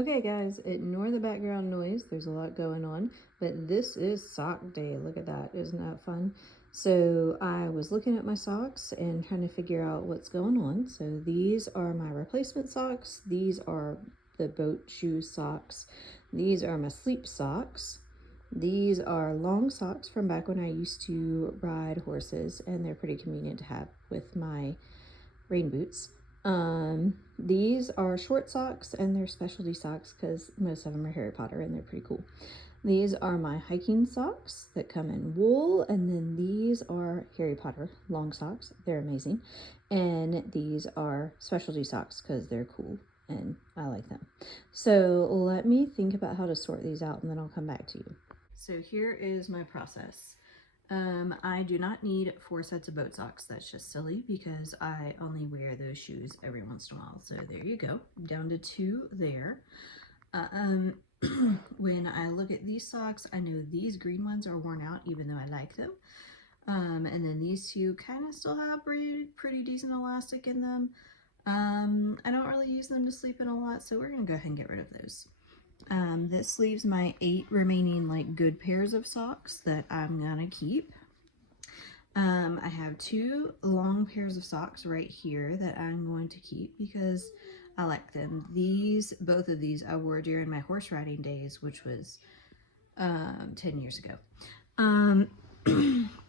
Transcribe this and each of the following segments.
Okay guys, ignore the background noise. There's a lot going on, but this is sock day. Look at that. Isn't that fun? So I was looking at my socks and trying to figure out what's going on. So these are my replacement socks. These are the boat shoe socks. These are my sleep socks. These are long socks from back when I used to ride horses, and they're pretty convenient to have with my rain boots. These are short socks, and they're specialty socks because most of them are Harry Potter and they're pretty cool. These are my hiking socks that come in wool, and then these are Harry Potter long socks. They're amazing. And these are specialty socks because they're cool and I like them. So let me think about how to sort these out and then I'll come back to you. So here is my process. I do not need 4 sets of boat socks. That's just silly because I only wear those shoes every once in a while. So there you go, down to 2 there. When I look at these socks, I know these green ones are worn out even though I like them. And then these 2 kind of still have pretty decent elastic in them. I don't really use them to sleep in a lot, so we're gonna go ahead and get rid of those. This leaves my 8 remaining like good pairs of socks that I'm gonna keep. I have 2 long pairs of socks right here that I'm going to keep because I like them. Both of these I wore during my horse riding days, which was 10 years ago.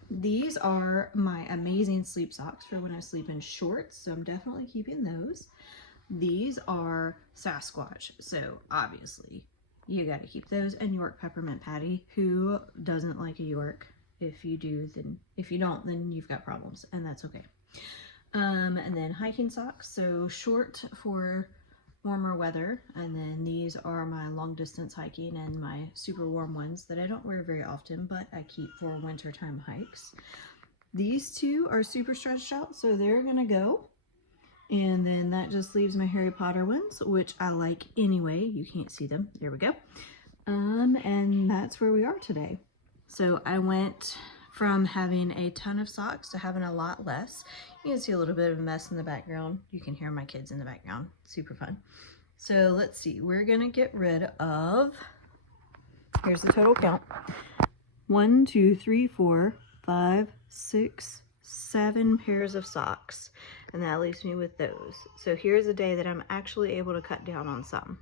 These are my amazing sleep socks for when I sleep in shorts, so I'm definitely keeping those. These are Sasquatch, so obviously you got to keep those. And York Peppermint Patty. Who doesn't like a York? If you do, then if you don't, then you've got problems, and that's okay. And then hiking socks, so short for warmer weather, and then these are my long distance hiking and my super warm ones that I don't wear very often, but I keep for wintertime hikes. These 2 are super stretched out, so they're gonna go. And then that just leaves my Harry Potter ones, which I like anyway. You can't see them. There we go. And that's where we are today. So I went from having a ton of socks to having a lot less. You can see a little bit of a mess in the background. You can hear my kids in the background. Super fun. So let's see. We're going to get rid of, here's the total count. 1, 2, 3, 4, 5, 6, 7 pairs of socks, and that leaves me with those. So here's a day that I'm actually able to cut down on some.